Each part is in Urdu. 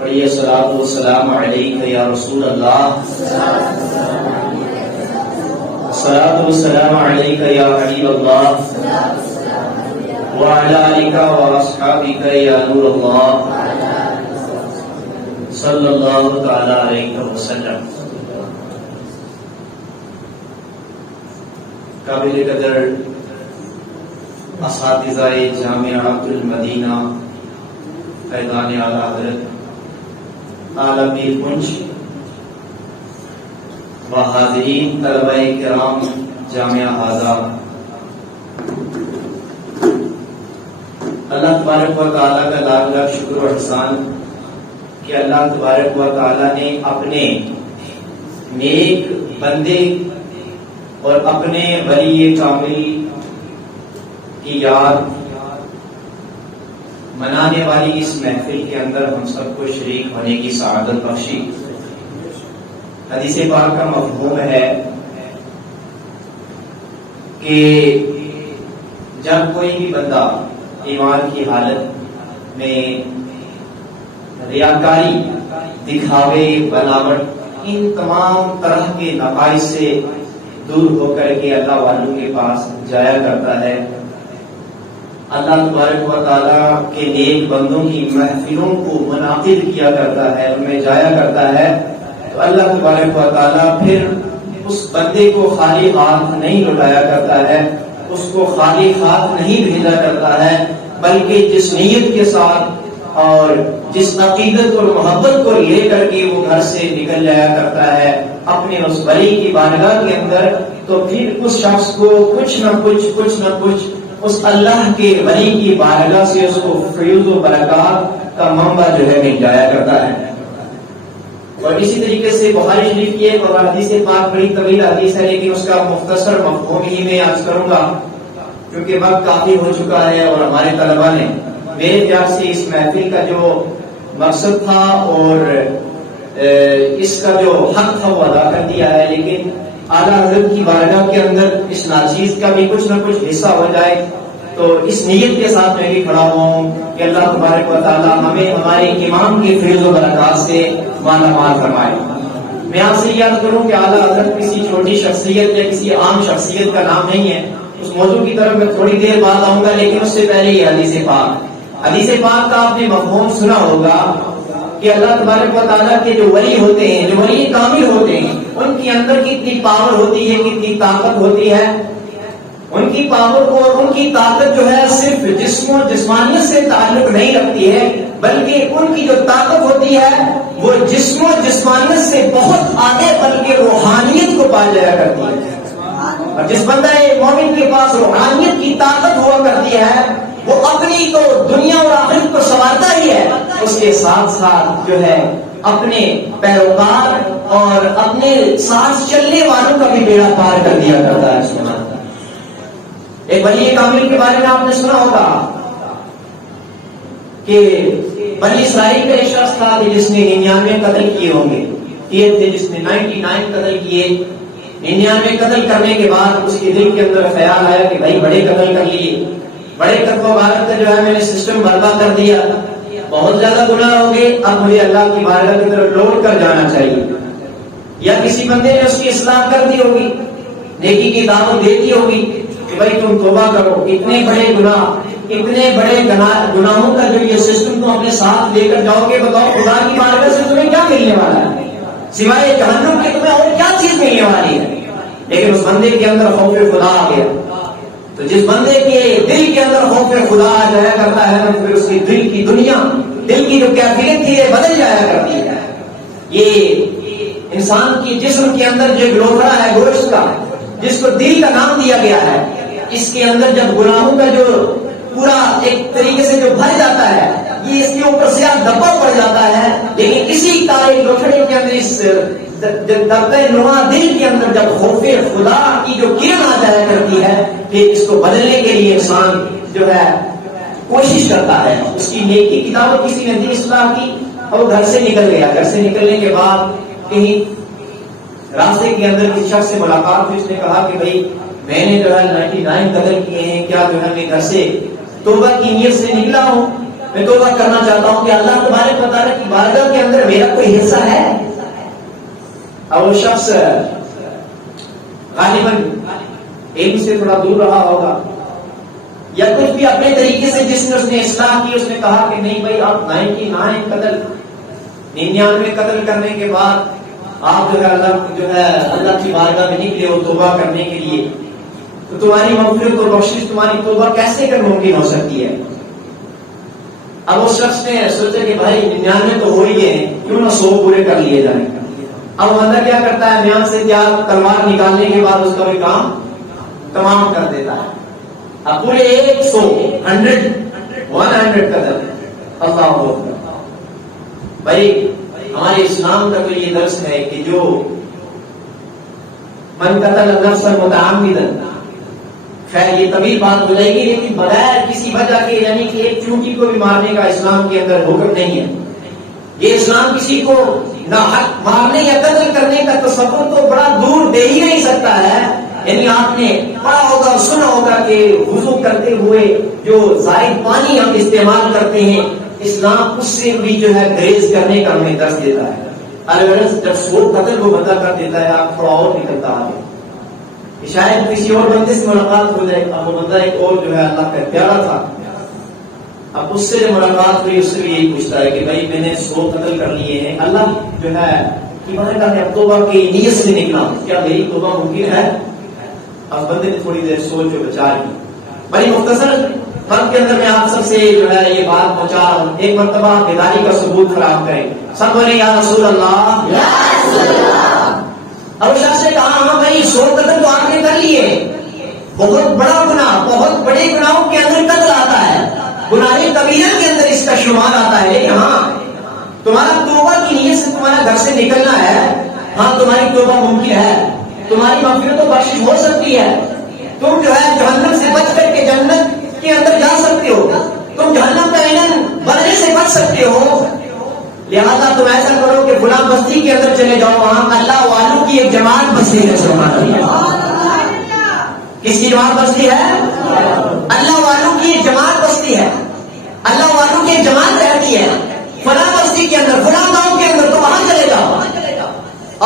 پڑھیے الصلاۃ والسلام علیک یا رسول اللہ، الصلاۃ والسلام علیک یا حبیب اللہ، وعلی آلک واصحابک یا نور اللہ، صلی اللہ تعالی علیہ وسلم۔ قابل قدر اساتذہ جامعہ عبد المدینہ فیضان اعلیٰ حضرت اعلیٰ پیر کنج و حاضرین طلبہ کرام جامعہ آزاد، اللہ تبارک و تعالیٰ کا لاکھ لاکھ شکر و احسان کہ اللہ تبارک و تعالیٰ نے اپنے نیک بندے اور اپنے ولی کامل کی یاد منانے والی اس محفل کے اندر ہم سب کو شریک ہونے کی سعادت بخشی۔ حدیث پاک کا مفہوم ہے کہ جب کوئی بھی بندہ ایمان کی حالت میں ریاکاری، دکھاوے، بناوٹ، ان تمام طرح کے نقائص سے دور ہو کر کے اللہ والوں کے پاس جایا کرتا ہے، اللہ تبارک و تعالیٰ کے نیک بندوں کی محفلوں کو منعقد کیا کرتا ہے، ان میں جایا کرتا ہے، تو اللہ تبارک و تعالیٰ پھر اس بندے کو خالی ہاتھ نہیں لوٹایا کرتا ہے، اس کو خالی ہاتھ نہیں بھیجا کرتا ہے، بلکہ جس نیت کے ساتھ اور جس عقیدت اور محبت کو لے کر کے وہ گھر سے نکل جایا کرتا ہے اپنے اس ولی کی بارگاہ کے اندر، تو پھر اس شخص کو کچھ نہ کچھ اس اللہ کے ولی کی بارگاہ سے اس کو فیض و برکات کا منبع جو ہے مل جایا کرتا ہے۔ اور اسی طریقے سے بخاری شریف کی ایک اور حدیث پاک بڑی طویل حدیث ہے، لیکن اس کا مختصر مفہوم ہی میں عرض کروں گا کیونکہ وقت کافی ہو چکا ہے، اور ہمارے طلباء نے میرے خیال سے اس محفل کا جو مقصد تھا اور اس کا جو حق تھا وہ ادا کر دیا ہے، لیکن اعلیٰ حضرت کی بارگاہ کے اندر اس ناچیز کا بھی کچھ نہ کچھ حصہ ہو جائے، تو اس نیت کے ساتھ میں بھی کھڑا ہوں کہ اللہ تبارک و تعالیٰ ہمیں ہمارے امام کے فیض و برکات سے مالا مال فرمائے۔ میں آپ سے یاد کروں کہ اعلیٰ حضرت کسی چھوٹی شخصیت یا کسی عام شخصیت کا نام نہیں ہے، اس موضوع کی طرف میں تھوڑی دیر بعد آؤں گا، لیکن اس سے پہلے یہ حدیث پاک کا آپ نے مفہوم سنا ہوگا کہ اللہ تبارک و تعالیٰ کے جو ولی ہوتے ہیں، جو ولی کامل ہوتے ہیں، ان کے اندر کتنی پاور ہوتی ہے، کتنی طاقت ہوتی ہے۔ ان کی پاور اور ان کی طاقت جو ہے صرف جسم و جسمانیت سے تعلق نہیں رکھتی ہے، بلکہ ان کی جو طاقت ہوتی ہے وہ جسم و جسمانیت سے بہت آگے بلکہ روحانیت کو پا جایا کرتی ہے۔ اور جس بندہ مومن کے پاس روحانیت کی طاقت ہوا کرتی ہے، وہ اپنی تو دنیا اور آخرت کو سنوارتا ہی ہے، اس کے ساتھ ساتھ جو ہے اپنے پیروکار اور اپنے ساتھ چلنے والوں کا بھی بیڑا پار کر دیا کرتا ہے۔ ایک ولی کامل کے بارے میں آپ نے سنا ہوگا کہ بنی اسرائیل کا ایک شخص تھا جس نے 99 قتل کیے ہوں گے، یہ تھے جس نے 99 قتل کیے۔ 99 قتل کرنے کے بعد اس کے دل کے اندر خیال آیا کہ بھائی بڑے قتل کر لیے، بڑے قتل و غارت کا جو ہے میں نے سسٹم برباد کر دیا، بہت زیادہ گناہ ہو گئے، اب مجھے اللہ کی بارگاہ کی طرف لوٹ کر جانا چاہیے۔ یا کسی بندے نے اس کی اصلاح کر دی ہوگی، نیکی کی دعوت دیتی ہوگی کہ بھائی تم توبہ کرو، اتنے بڑے گناہوں کا جو یہ سسٹم تم اپنے ساتھ لے کر جاؤ گے، بتاؤ خدا کی بارگاہ سے تمہیں کیا ملنے والا ہے، سوائے جہنم کے تمہیں اور کیا چیز ملنے والی ہے؟ لیکن اس بندے کے اندر خوف خدا آ گیا۔ تو جس بندے کے دل کے اندر خوف خدا آ جایا کرتا ہے، پھر اس کی دل کی دنیا، دل کی جو کیفیت تھی بدل جایا کرتی ہے۔ یہ انسان کی جسم کے اندر جو لوتھڑا ہے گوشت کا، جس کو دل کا نام دیا گیا ہے، اس کے اندر جب گناہوں کا جو پورا ایک طریقے سے جو بھر جاتا ہے، یہ اس کے اوپر سیاہ دبا پڑ جاتا ہے، لیکن اسی کالے لوتھڑے کے اندر، اس درد نما دل کے اندر جب خوف خدا کی جو کرن آ جایا کرتی ہے، پھر اس کو بدلنے کے لیے انسان جو ہے کوشش کرتا ہے۔ اس کی نیکی کی دعوت کسی نے دی، اصلاح کی، اور وہ گھر سے نکل گیا۔ گھر سے نکلنے کے بعد کہیں راستے کے اندر کسی شخص سے ملاقات ہوئی، اس نے کہا کہ بھائی میں نے جو ہے 99 قتل کیے ہیں، کیا جو ہے میں گھر سے توبہ کی نیت سے نکلا ہوں، میں توبہ کرنا چاہتا ہوں کہ اللہ تبارک و تعالیٰ کی بارگاہ کے کوئی حصہ ہے؟ اور وہ شخص غالباً علم سے تھوڑا دور رہا ہوگا، یا کچھ بھی اپنے طریقے سے جس نے اس نے اصلاح کی، اس نے کہا کہ نہیں بھائی آپ 99 قتل 99 قتل کرنے کے بعد آپ جو ہے اللہ کی بارگاہ میں نکلے ہو توبہ کرنے کے لیے، تو تمہاری مغفرت اور بخشش، تمہاری توبہ کیسے کر ممکن ہو سکتی ہے؟ اب اس شخص نے سوچا کہ بھائی 99 تو ہو ہی گئے، کیوں نہ 100 پورے کر لیے جائیں۔ اب بندہ کیا کرتا ہے، میان سے تلوار نکالنے کے بعد اس کا بھی کام تمام کر دیتا ہے۔ اب پورے 100 قتل، اللہ اکبر۔ بھائی ہمارے اسلام کا تو یہ درس ہے کہ جو من قتل نفسا متعمدا، خیر یہ طویل بات ہو جائے گی، لیکن بغیر کسی وجہ کے، یعنی کہ ایک چونٹی کو بھی مارنے کا اسلام کے اندر حکم نہیں ہے۔ یہ اسلام کسی کو ناحق مارنے یا قتل کرنے کا تصور تو بڑا دور دے ہی نہیں سکتا ہے۔ یعنی آپ نے پڑھا ہوگا، سنا ہوگا کہ وضو کرتے ہوئے جو زائد پانی ہم استعمال کرتے ہیں، اسلام اس سے بھی جو ہے گریز کرنے کا ہمیں درس دیتا ہے۔ الغرض جب 100 قتل کو بندہ کر دیتا ہے، آپ تھوڑا اور نکلتا آگے، شاید کسی اور بندے سے ملاقات ہو جائے۔ اب وہ بندہ ایک اور جو ہے اللہ کا پیارا تھا، اب اس سے جو ملاقات ہوئی اس سے بھی یہی پوچھتا ہے کہ بھائی میں نے 100 قتل کر لیے ہیں، اللہ جو ہے کہ میں نے کہا کہ اب توبہ کی نیت سے نکلا، کیا میری توبہ ممکن ہے؟ اب بندے نے تھوڑی دیر سوچ و بچار کی۔ بڑی مختصر وقت کے اندر میں آپ سب سے جو ہے یہ بات پہنچا رہا ہوں، ایک مرتبہ بیداری کا ثبوت فراہم کریں۔ سب بولے یا رسول اللہ، یا رسول اللہ۔ اب شخص نے کہا ہاں بھائی 100 قتل تو آپ نے کر لیے، بہت بڑا گناہ، بہت بڑے گناہوں کے اندر قتل آتا ہے، گناہ کبیرہ کے اندر اس کا شمار آتا ہے، لیکن ہاں تمہارا توبہ کی نیت سے تمہارا گھر سے نکلنا ہے، ہاں تمہاری توبہ ممکن ہے، تمہاری مغفرت و بخشش ہو سکتی ہے، تم جو ہے جہنم سے بچ کر کے جنت کے اندر جا سکتے ہو، تم جہنم کا ایندھن بننے سے بچ سکتے ہو، لہذا تم ایسا کرو کہ فلاں بستی کے اندر چلے جاؤ، وہاں اللہ والوں کی ایک جماعت بستی ہے۔ کس کی جماعت بستی ہے؟ اللہ والوں کی ایک جماعت بستی ہے، اللہ والوں کی ایک جماعت رہتی ہے فلاں بستی کے اندر، فلاں گاؤں کے اندر، تو وہاں چلے جاؤ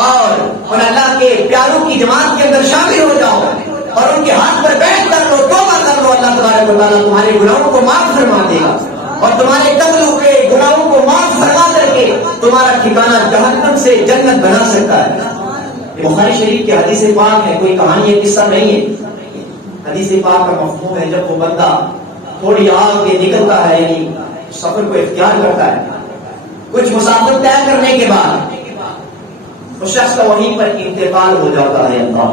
اور ان اللہ کے پیاروں کی جماعت کے اندر شامل ہو جاؤ اور ان کے ہاتھ پر بیٹھ کر لو، توبہ کر لو، اللہ تبارک و تعالیٰ تمہارے گناہوں کو معاف فرما دے گا اور تمہارے قتلوں کے گناہوں کو معاف فرما کر کے تمہارا ٹھکانہ جہنم سے جنت بنا سکتا ہے۔ بخاری شریف کی حدیث پاک ہے، کوئی کہانی ہے، قصہ نہیں ہے۔ حدیث پاک کا مفہوم ہے جب وہ بندہ تھوڑی آگے نکلتا ہے، یعنی سفر کو اختیار کرتا ہے، کچھ مسافت طے کرنے کے بعد اس شخص کا وہیں پر انتقال ہو جاتا ہے۔ اللہ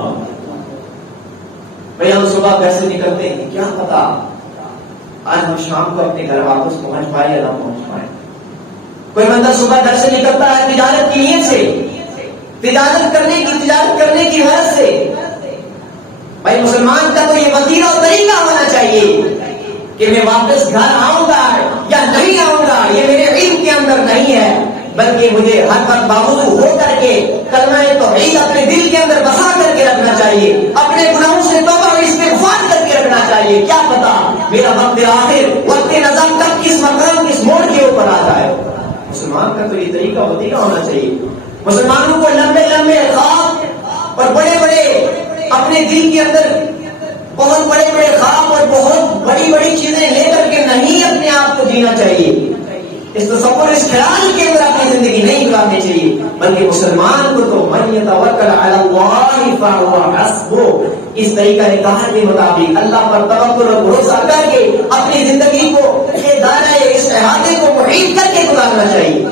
بھائی ہم صبح کیسے نکلتے ہیں کیا پتا آج ہم شام کو اپنے گھر واپس پہنچ پائے یا نہ پہنچ پائے۔ کوئی بندہ صبح گھر سے نکلتا ہے تجارت کی نیت سے، تجارت کرنے کی غرض سے۔ بھائی مسلمان کا تو یہ وسیلہ اور طریقہ ہونا چاہیے کہ میں واپس گھر آؤں گا یا نہیں آؤں گا، یہ میرے علم کے اندر نہیں ہے، بلکہ مجھے ہر وقت باوضو ہو کر کے کلمہ توحید اپنے دل کے اندر بسا کر کے رکھنا چاہیے، اپنے گناہوں سے توبہ اور استغفار کر کے رکھنا چاہیے۔ کیا پتا میرا وقت آخر، وقت نظر تک کس مقام کس موڑ کے اوپر آ جائے۔ مسلمان کا تو یہ طریقہ وسیلہ ہونا چاہیے۔ مسلمانوں کو لمبے لمبے خواب اور بڑے بڑے اپنے دل کے اندر بہت بڑے بڑے خواب اور بہت بڑی بڑی چیزیں لے کر کے نہیں اپنے آپ کو جینا چاہیے، اس تصور اس خیال کے اندر اپنی زندگی نہیں گزارنی چاہیے، بلکہ مسلمان کو تو من یتوکل علی اللہ فہو حسبہ، اس طریقہ کہا کے مطابق اللہ پر توکل اور بھروسہ کر کے اپنی زندگی کو یہ دائرہ اس احاطے کو محیط کر کے گزارنا چاہیے۔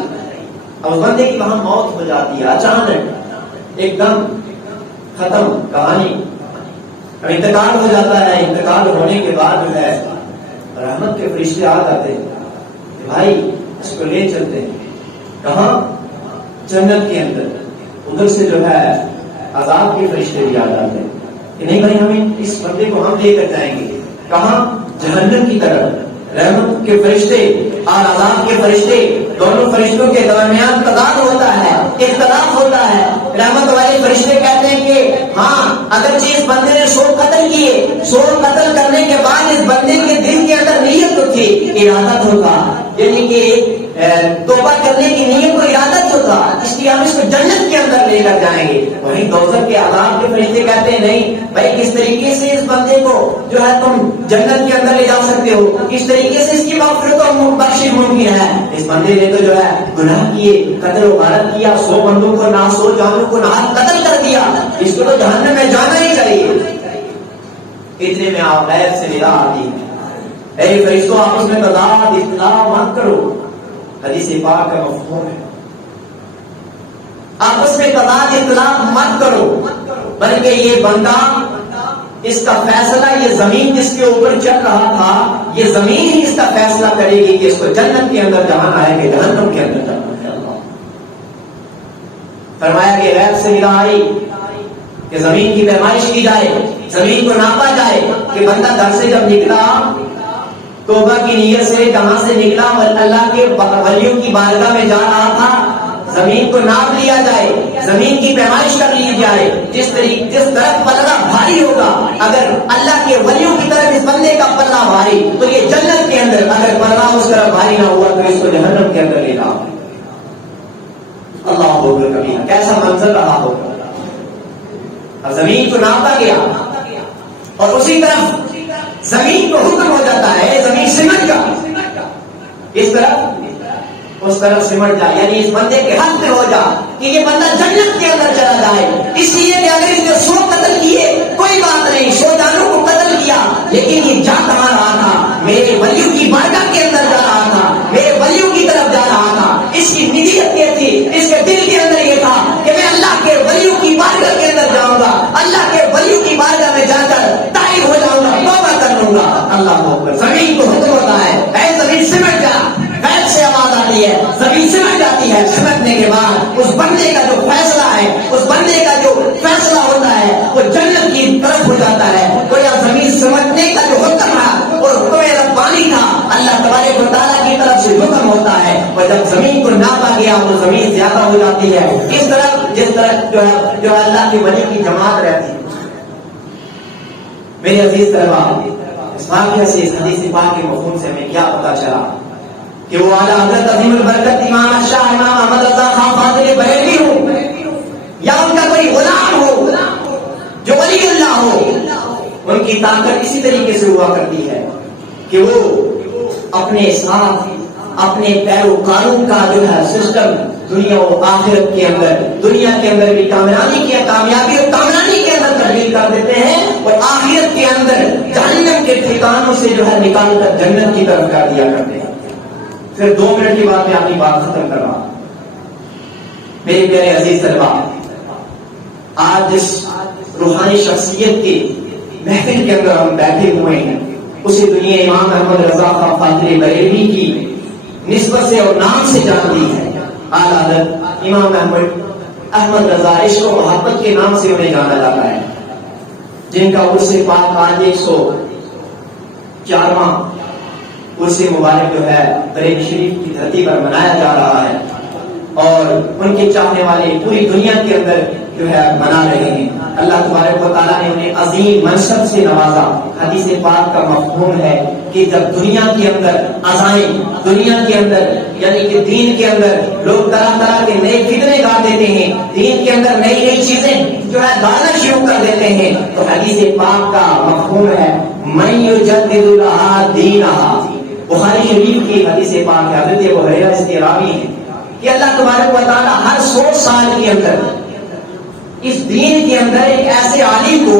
اب بندے کی وہاں موت ہو جاتی ہے، اچانک ایک دم ختم کہانی، انتقال ہو جاتا ہے۔ انتقال ہونے کے بعد جو ہے رحمت کے فرشتے آ جاتے ہیں کہ بھائی اس کو لے چلتے ہیں، کہاں؟ جنت کے اندر۔ ادھر سے جو ہے عذاب کے فرشتے بھی آ جاتے ہیں کہ نہیں بھائی ہمیں اس بندے کو ہم لے کر جائیں گے، کہاں؟ جہنم کی طرف۔ رحمت کے فرشتے اور عذاب کے فرشتے، دونوں فرشتوں کے درمیان تضاد ہوتا ہے، اختلاف ہوتا ہے۔ رحمت والے فرشتے کہتے ہیں کہ ہاں اگرچہ اس بندے نے 100 قتل کیے، 100 قتل کرنے کے بعد اس بندے کے دل کے اندر نیت تو تھی، ارادت ہوتا، یعنی کہ توبہ کرنے کی نیت کو ارادت ہوتا، لے کر جائیں گے. وہیں دوزخ کے عذاب کے فرشتے کہتے ہیں نہیں بھائی کس طریقے سے اس بندے کو جو ہے تم جنت کے اندر لے جا سکتے ہو, کس طریقے سے اس کی مغفرت و بخشش ممکن ہے. اس بندے نے تو جو ہے گناہ کیے, قتل و غارت کیا, 100 بندوں کو نہ 100 جانوں کو نہ قتل کر دیا, اس کو تو جہنم میں جانا ہی چاہیے. اتنے میں آپ غیب سے ندا آتی ہے, اے فرشتوں آپس میں تضاد اختلاف مت کرو. حدیث پاک کا مفہوم ہے آپس میں تضاد اختلاف مت کرو, بلکہ یہ بندہ اس کا فیصلہ, یہ زمین جس کے اوپر چل رہا تھا, یہ زمین ہی اس کا فیصلہ کرے گی کہ اس کو جنت کے اندر جانا ہے کہ جہنم کے اندر جانا ہے. فرمایا کہ غیب سے ندا آئی کہ زمین کی پیمائش کی جائے, زمین کو ناپا جائے کہ بندہ گھر سے جب نکلا توبہ کی نیت سے, جہاں سے نکلا اللہ کے ولیوں کی بارگاہ میں جا رہا تھا, زمین کو ناپ لیا جائے, زمین کی پیمائش کر لی جائے. جس طرف پلڑا بھاری ہوگا, اگر اللہ کے ولیوں کی طرف اس بندے کا پلڑا بھاری تو یہ جنت کے اندر, اگر پلڑا اس طرف بھاری نہ ہوا تو اس کو جہنم کے اندر لے جاؤ. اللہ ہوگا کبھی کیسا منظر رہا ہوگا. اب زمین کو ناپا گیا اور اسی طرف زمین کو حکم ہو جاتا ہے زمین سمٹ جا, اس طرف سمٹ جائے, یعنی اس بندے کے حق میں ہو جا کہ یہ بندہ جنت کے اندر چلا جائے. اس لیے کہ اگر اس نے 100 قتل کیے کوئی بات نہیں, 100 جانوں کو قتل کیا, لیکن یہ جا کہاں رہا تھا, میرے ولیوں کی بارگاہ کے اندر جا رہا تھا, میرے ولیوں کی طرف جا رہا تھا. اس کی نیت یہ تھی, اس کے دل کے اندر یہ تھا کہ میں اللہ کے ولیوں کی بارگاہ کے اندر جاؤں گا, اللہ کے ولیوں کی بارگاہ میں جا کر طائب ہو جاؤں گا, توبہ کر لوں گا. اللہ اکبر. زمین کو حکم ہوتا ہے اے زمین سمٹ جا, غیب سے آواز آتی ہے, زمین سمٹ جاتی ہے. سمٹنے کے بعد اس بندے کا جو فیصلہ ہے, اس بندے کا جو فیصلہ ہوتا ہے وہ جنت کی طرف ہو جاتا ہے. گویا زمین سمٹنے کا جو حکم ہے وہ حکم ربانی تھا, اللہ تبارک و تعالیٰ کی طرف سے حکم ہوتا ہے. اور جب زمین کو ناپا گیا تو زمین زیادہ ہو جاتی ہے. اس طرح جس طرح جو ہے اللہ کے ولی کی جماعت رہتی ہے. میرے عزیز طلبا, اس واقعہ سے, اس حدیث پاک کے مفہوم سے ہمیں کیا پتا چلا کہ وہ اعلیٰ حضرت عظیم البرکت امام شاہ امام احمد رضا خان فاضل بریلوی ہو یا ان کا کوئی غلام ہو جو ولی اللہ ہو, ان کی طاقت اسی طریقے سے ہوا کرتی ہے کہ وہ اپنے ساتھ اپنے پیروکاروں کا جو ہے سسٹم دنیا و آخرت کے اندر, دنیا کے اندر بھی کامیابی اور کامیابی کے اندر تبدیل کر دیتے ہیں, اور آخرت کے اندر جہنم کے ٹھکانوں سے جو ہے نکال کر جنت کی طرف کر دیا کرتے ہیں. پھر 2 منٹ کی بات میں اپنی بات ختم کر رہا ہوں. میرے پیارے عزیز طلبا, آج جس روحانی شخصیت کے محفل کے اندر ہم بیٹھے ہوئے ہیں, اسی دنیا امام احمد رضا خان فاضل بریلوی کی نسبت سے اور نام سے جانتی ہے. اعلیٰ حضرت امام احمد رضا عشق و محبت کے نام سے انہیں جانا جاتا ہے, جن کا عرس پاک آج 104واں عرس مبارک جو ہے بریلی شریف کی دھرتی پر منایا جا رہا ہے, اور ان کے چاہنے والے پوری دنیا کے اندر جو ہے منا رہے ہیں. اللہ تبارک و تعالیٰ نے انہیں عظیم منصب سے نوازا. حدیث پاک کا مفہوم ہے کہ جب دنیا کے اندر عزائم, دنیا کے اندر یعنی کہ دین کے اندر لوگ طرح طرح کے نئے فتنے گاڑ دیتے ہیں, دین کے اندر نئی نئی چیزیں جو ہے گانا شروع کر دیتے ہیں, تو حدیث پاک کا مفہوم ہے من یجدد لہا دینہا. بخاری شریف کی حدیث پاک ہے, حضرت ابو ہریرہ اس کے راوی ہیں کہ اللہ تبارک و تعالیٰ ہر 100 سال کے اندر اس دین کے اندر ایک ایسے عالم کو,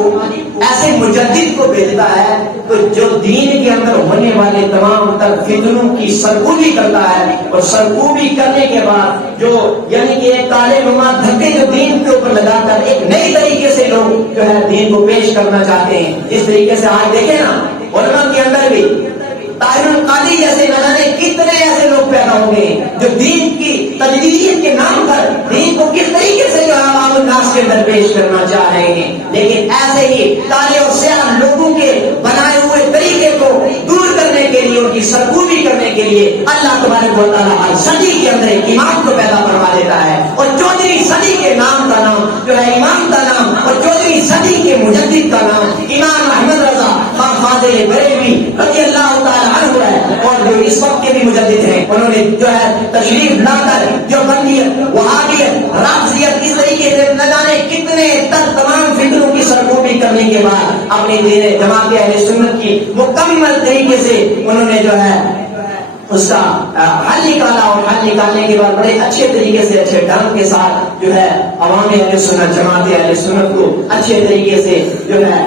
ایسے مجدد کو بھیجتا ہے تو جو دین کے اندر ہونے والے تمام تر فتنوں کی سرکوبی کرتا ہے, اور سرکوبی کرنے کے بعد جو یعنی کہ ایک کالے نما دھکے جو دین کے اوپر لگا کر ایک نئی طریقے سے لوگ جو ہے دین کو پیش کرنا چاہتے ہیں. اس طریقے سے آج دیکھیں نا, علماء کے اندر بھی طاہر القادری جیسے نہ جانے کتنے ایسے لوگ پیدا ہو گئے جو دین کی تجدید کے نام پر دین کو کس طریقے سے جو عوام الناس کے اندر پیش کرنا چاہ رہے ہیں. لیکن ایسے ہی کالے اور سیاہ لوگوں کے بنائے ہوئے طریقے کو دور کرنے کے لیے, ان کی سرکوبی کرنے کے لیے اللہ تبارک و تعالیٰ ہر صدی کے اندر ایک امام کو پیدا کروا دیتا ہے, اور 14ویں صدی کے نام کا نام جو ہے امام کا نام, اور 14ویں صدی کے مجدد کا نام امام احمد رضا خان فاضل بریلوی رضی اللہ تعالیٰ عنہ ہے. اور جو اس وقت کے بھی مجدد ہیں, انہوں نے جو ہے تشریف لا کر جو بندیت, وہابیت, رافضیت اس طریقے سے کے بعد اپنی جماعت اہل سنت کی مکمل طریقے سے انہوں نے جو ہے اس کا حل نکالا، اور حل نکالنے کے بعد بڑے اچھے طریقے سے اچھے ڈھنگ کے ساتھ جو ہے عوام اہل سنت جماعت اہل سنت کو اچھے طریقے سے جو ہے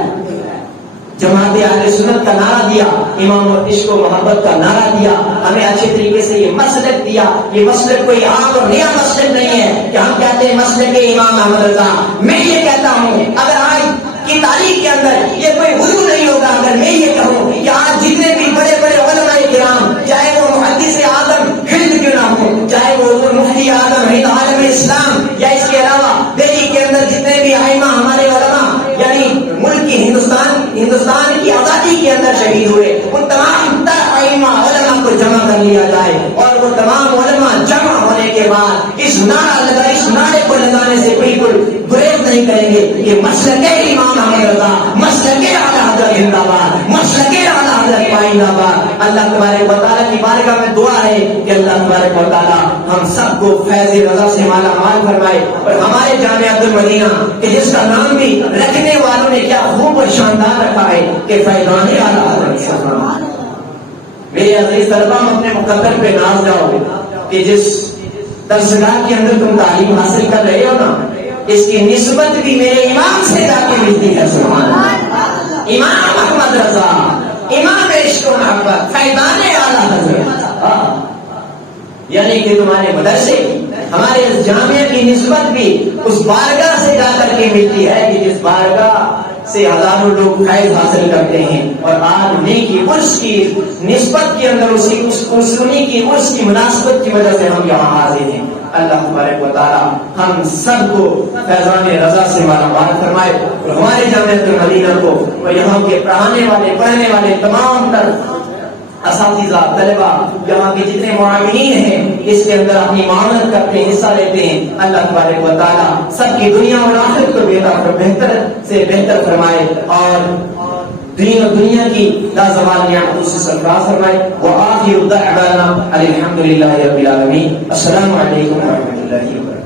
جماعت اہل سنت کا نعرہ دیا، امام اور عشق و محبت کا نعرہ دیا، ہمیں اچھے طریقے سے یہ مسلک دیا. یہ مسلک کوئی عام اور نیا مسلک نہیں ہے کہ ہم کہتے ہیں مسلک امام احمد رضا. میں یہ کہتا ہوں اگر آج کی تاریخ کے اندر یہ کوئی غلو نہیں ہوگا اگر میں یہ کہوں کہ آج جتنے بھی بڑے بڑے علماء کرام، چاہے وہ محدث اعظم ہند کیوں نہ ہو، چاہے وہ مفتی اعظم ہند عالم اسلام، یا اس کے علاوہ دہلی کے اندر جتنے بھی ائمہ ہمارے علماء یعنی ملک کی ہندوستان کی آزادی کے اندر شہید ہوئے، ان تمام تر ائمہ علماء کو جمع کر لیا جائے، اور وہ تمام علماء جمع ہونے کے بعد اس نعرے کو لگانے سے بالکل گریز نہیں کریں گے کہ مسلک امام احمد رضا، مسلک اعلی حضرت زندہ باد، مسلک اعلی حضرت پائندہ باد. اللہ تبارک و تعالیٰ کی بارگاہ میں دعا ہے کہ اللہ تبارک و تعالیٰ ہم سب کو فیض رضا سے مالا مال فرمائے، اور ہمارے جامعہ المدینہ کہ جس کا نام بھی رکھنے والوں نے کیا خوب اور شاندار رکھا ہے کہ فیضان اعلی حضرت. میرے عزیز طلبہ، اپنے مقدر پہ ناز جاؤ کہ جس درسگاہ کے اندر تم تعلیم حاصل کر رہے ہو نا، اس کی نسبت بھی میرے امام سے جا کے ملتی ہے. سبحان اللہ. امام احمد رضا، امام عشق و محبت، فیضان اعلی حضرت، یعنی کہ تمہارے مدرسے ہمارے اس جامعہ کی نسبت بھی اس بارگاہ سے جا کر کے ملتی ہے کہ جس بارگاہ سے ہزاروں لوگ فیض حاصل کرتے ہیں. اور آج انہیں کی عرس کی نسبت کے اندر انہیں کی عرس کی مناسبت کی وجہ سے ہم یہاں حاضر ہیں. اللہ تبارک و تعالی ہم سب کو فیضان رضا سے مالا مال فرمائے، اور ہمارے جامعہ المدینہ کو اور یہاں کے پڑھانے والے تمام تر اساتذہ، طلبہ، یہاں کے جتنے معاونین ہیں اس کے اندر اپنی معاونت کرتے ہیں، حصہ لیتے ہیں. اللہ تبارک و تعالیٰ سب کی دنیا اور آخرت کو بہتر سے بہتر فرمائے، اور دین و دنیا کی لازوال نعمتوں سے سرفراز فرمائے. وآخر دعوانا الحمدللہ رب العالمین. السلام علیکم ورحمۃ اللہ وبرکاتہ.